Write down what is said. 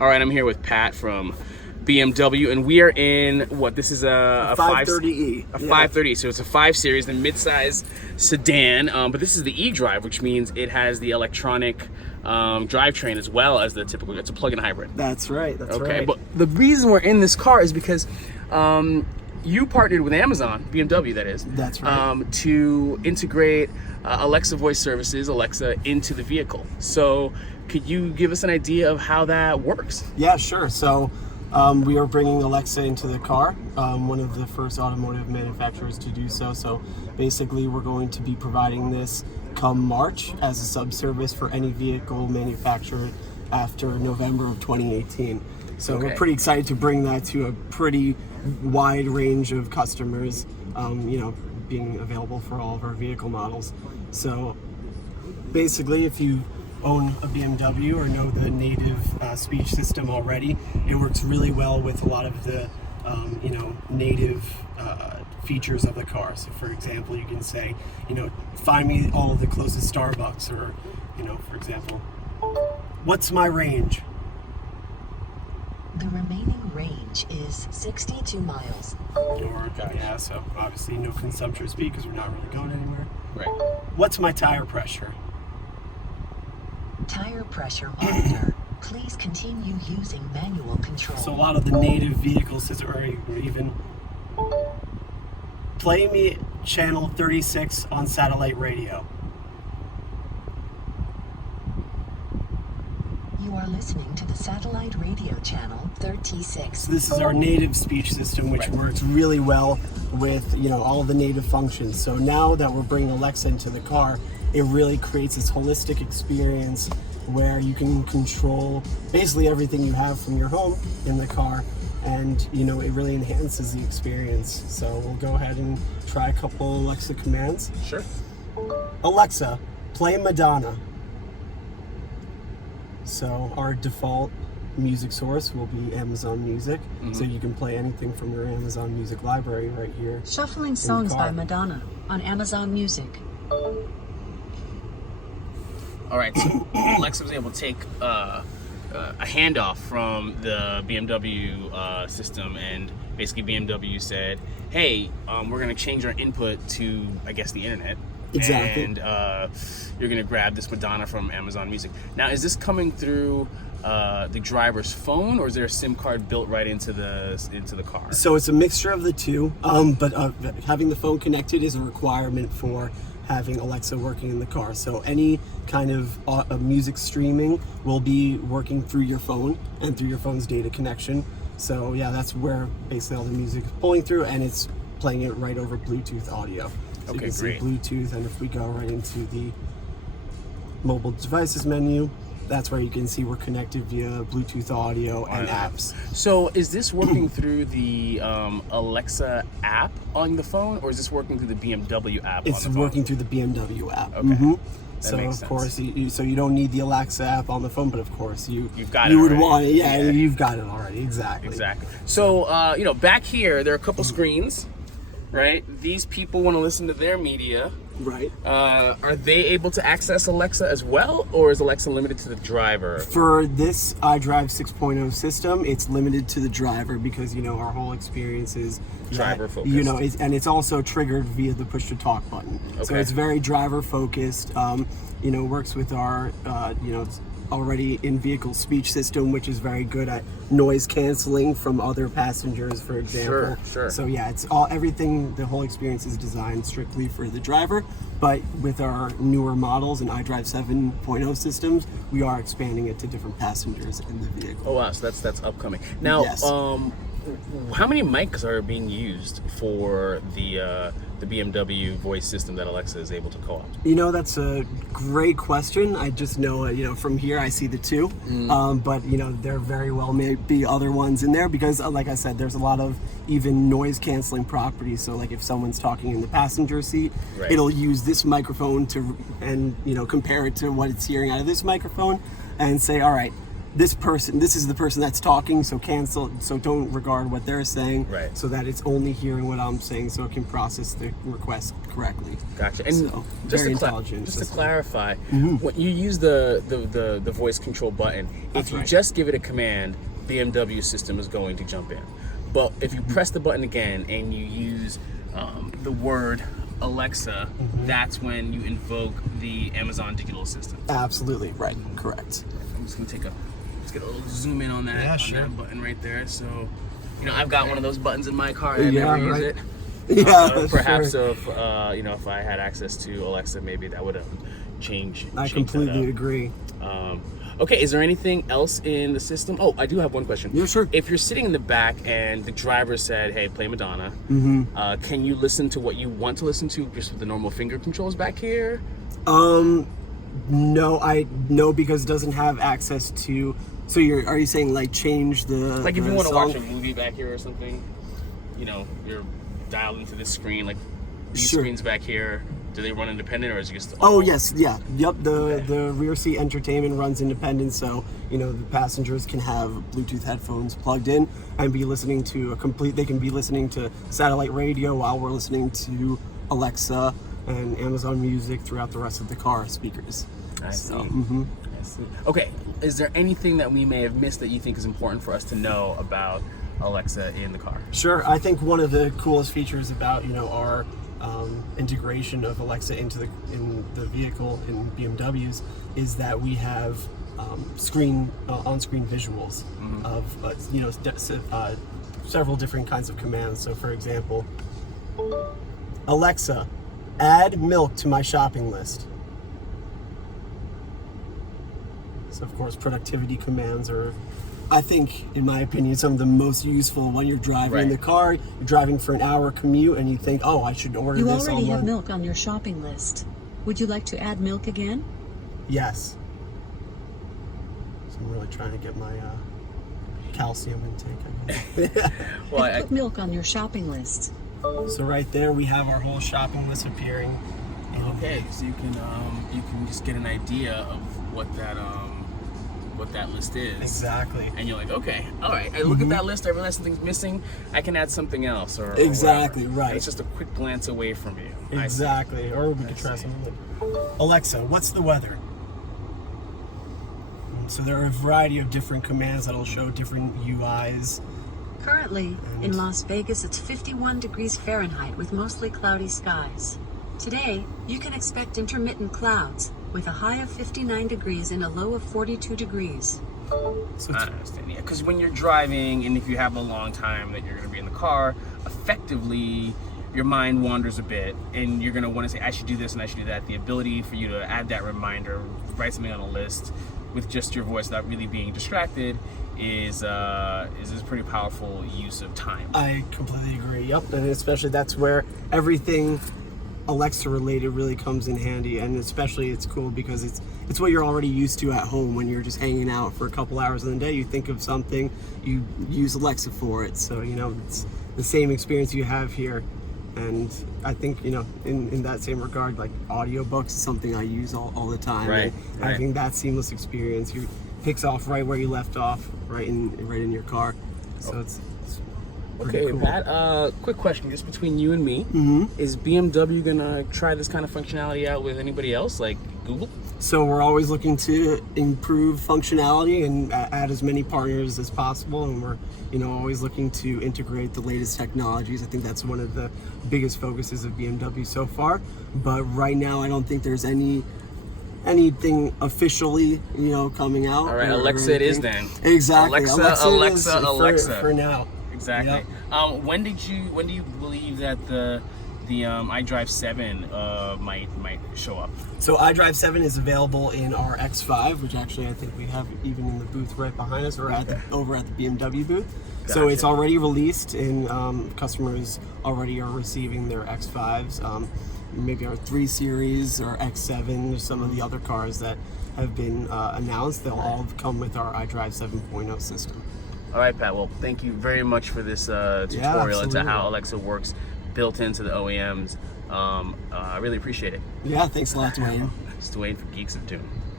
All right, I'm here with Pat from BMW, and we are in what? This is a 530e. A 530, so it's a 5 Series, the midsize sedan. But this is the iDrive, which means it has the electronic drivetrain as well as the typical. It's a plug-in hybrid. That's right. That's Okay, right. but the reason we're in this car is because you partnered with Amazon, BMW that is. That's right. To integrate Alexa voice services, Alexa, into the vehicle. So could you give us an idea of how that works? Yeah, sure. So we are bringing Alexa into the car, one of the first automotive manufacturers to do so. So basically, we're going to be providing this come March as a sub-service for any vehicle manufactured after November of 2018. So Okay. we're pretty excited to bring that to a pretty wide range of customers, being available for all of our vehicle models. So basically, if you own a BMW or know the native speech system already, it works really well with a lot of the native features of the car. So for example, you can say, find me all of the closest Starbucks, or for example, what's my range? The remaining range is 62 miles. Or yeah, so obviously no consumption speed because we're not really going anywhere. Right. What's my tire pressure? Tire pressure monitor. Please continue using manual control. So a lot of the native vehicle system, or even play me channel 36 on satellite radio. You are listening to the satellite radio channel 36. So this is our native speech system, which works really well with all the native functions. So now that we're bringing Alexa into the car, it really creates this holistic experience where you can control basically everything you have from your home in the car, and it really enhances the experience. So we'll go ahead and try a couple Alexa commands. Sure. Alexa, play Madonna. So our default music source will be Amazon Music, so you can play anything from your Amazon Music library right here. Shuffling songs by Madonna on Amazon Music. All right, so Alexa was able to take a handoff from the BMW system, and basically BMW said, hey, we're going to change our input to, I guess, the internet. Exactly. And you're going to grab this Madonna from Amazon Music. Now, is this coming through the driver's phone, or is there a SIM card built right into the car? So it's a mixture of the two, but having the phone connected is a requirement for having Alexa working in the car. So any kind of music streaming will be working through your phone and through your phone's data connection. So yeah, that's where basically all the music is pulling through, and it's playing it right over Bluetooth audio. So Okay, you can great. see Bluetooth, and if we go right into the mobile devices menu, that's where you can see we're connected via Bluetooth audio and apps. So is this working through the Alexa app on the phone, or is this working through the BMW app It's on the phone? working through the BMW app. Okay. So makes of sense. course, so you don't need the Alexa app on the phone, but of course You've got you it would already. want it. Yeah, Yeah. you've got it already. Exactly. Exactly. So, back here, there are a couple screens, right? These people want to listen to their media. Right. Are they able to access Alexa as well, or is Alexa limited to the driver? For this iDrive 6.0 system, it's limited to the driver because our whole experience is Driver focused. it's also triggered via the push to talk button. So Okay. it's very driver focused. Works with our already in vehicle speech system, which is very good at noise canceling from other passengers, for example. Sure. So yeah, it's everything. The whole experience is designed strictly for the driver, but with our newer models and iDrive 7.0 systems, we are expanding it to different passengers in the vehicle. Oh wow, so that's upcoming. Now, Yes. how many mics are being used for the BMW voice system that Alexa is able to call? That's a great question. I just know, from here I see the two, but there very well may be other ones in there because, like I said, there's a lot of even noise canceling properties. So, like if someone's talking in the passenger seat, Right. it'll use this microphone and compare it to what it's hearing out of this microphone, and say, all right, this is the person that's talking, so cancel, so don't regard what they're saying, Right. so that it's only hearing what I'm saying, so it can process the request correctly. Gotcha. And So, just very to intelligent just to system. clarify, when you use the voice control button, That's if you right. just give it a command, BMW system is going to jump in. But if you press the button again and you use the word Alexa, that's when you invoke the Amazon digital assistant. Absolutely, right, correct. I'm just gonna let's get a little zoom in on that, Yeah, on sure. that button right there. So, I've got one of those buttons in my car and I Yeah, never use right. it. Yeah, Perhaps sure. if if I had access to Alexa, maybe that would change. I change that completely up. agree. Okay, is there anything else in the system? Oh, I do have one question. Yeah, sure. If you're sitting in the back and the driver said, "Hey, play Madonna," can you listen to what you want to listen to just with the normal finger controls back here? No, because it doesn't have access to. So are you saying like change the Like if the you want to song? watch a movie back here or something, you're dialed into this screen. Like these Sure. screens back here, do they run independent or is it just? Oh yes, yeah, yep. The rear seat entertainment runs independent, so the passengers can have Bluetooth headphones plugged in and be listening to They can be listening to satellite radio while we're listening to Alexa and Amazon Music throughout the rest of the car speakers. I see. So, I see. Okay, is there anything that we may have missed that you think is important for us to know about Alexa in the car? Sure. I think one of the coolest features about our integration of Alexa in the vehicle in BMWs is that we have on-screen visuals of several different kinds of commands. So, for example, Alexa, add milk to my shopping list. So, of course, productivity commands are, I think, in my opinion, some of the most useful when you're driving in the car. You're driving for an hour commute and you think, oh, I should order You this already online. have milk on your shopping list. Would you like to add milk again? Yes. So I'm really trying to get my calcium intake, I guess. Well, Put milk on your shopping list. So right there we have our whole shopping list appearing. okay, so you can just get an idea of what that list is. Exactly. And you're like, okay, all right. I look at that list, I realize something's missing. I can add something else, or Exactly, whatever. right. And it's just a quick glance away from you. I see. Exactly. Or we could try something. Alexa, what's the weather? And so there are a variety of different commands that'll show different UIs. Currently, in Las Vegas, it's 51 degrees Fahrenheit with mostly cloudy skies. Today, you can expect intermittent clouds with a high of 59 degrees and a low of 42 degrees. So I understand, yeah. Because when you're driving, and if you have a long time that you're going to be in the car, effectively, your mind wanders a bit, and you're going to want to say, I should do this and I should do that. The ability for you to add that reminder, write something on a list with just your voice without really being distracted is a pretty powerful use of time. I completely agree. Yep, and especially that's where everything Alexa related really comes in handy, and especially it's cool because it's what you're already used to at home when you're just hanging out for a couple hours in the day. You think of something, you use Alexa for it. So it's the same experience you have here, and I think in that same regard, like audiobooks is something I use all the time. Right, And right. having that seamless experience, you picks off right where you left off, right in your car. So it's pretty Okay, cool. Pat, quick question just between you and me. Is BMW gonna try this kind of functionality out with anybody else, like Google? So we're always looking to improve functionality and add as many partners as possible, and we're always looking to integrate the latest technologies. I think that's one of the biggest focuses of BMW so far. But right now, I don't think there's anything officially coming out. All right, or Alexa it is anything. then. Exactly. Alexa, it is Alexa. for now. Exactly. Yep. When do you believe that the iDrive 7 might show up? So iDrive 7 is available in our X5, which actually I think we have even in the booth right behind us, or over at the BMW booth. So Gotcha. it's already released, and customers already are receiving their X5s. Maybe our 3 Series or X7, or some of the other cars that have been announced, they'll all come with our iDrive 7.0 system. All right, Pat. Well, thank you very much for this tutorial into absolutely. how Alexa works built into the OEMs. I really appreciate it. Yeah, thanks a lot, Dwayne. Just waiting for Geeks of Doom.